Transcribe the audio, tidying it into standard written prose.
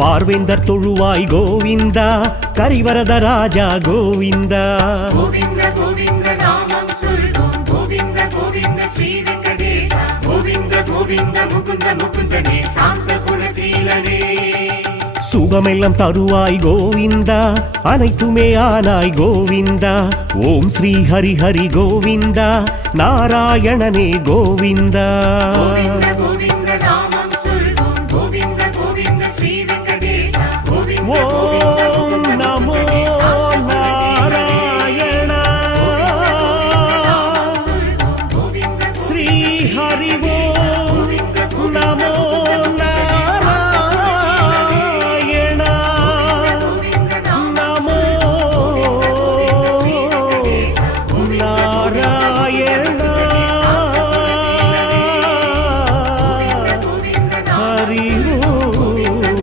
பார்வேந்தர் தொழுவாய் கோவிந்தா, கரிவரத ராஜா கோவிந்தா. கோவிந்த கோவிந்த நாமம் சொல்வோம், கோவிந்த கோவிந்த ஸ்ரீ வெங்கடேசா. கோவிந்த கோவிந்த முகுந்த முகுந்தனே, சாந்த குணசீலனே. சுகமெல்லாம் தருவாய் கோவிந்தா, அனைத்துமே ஆனாய் கோவிந்தா. ஓம் ஸ்ரீ ஹரி ஹரி கோவிந்தா, நாராயணனே கோவிந்தா. கோவிந்த கோவிந்த நாமம்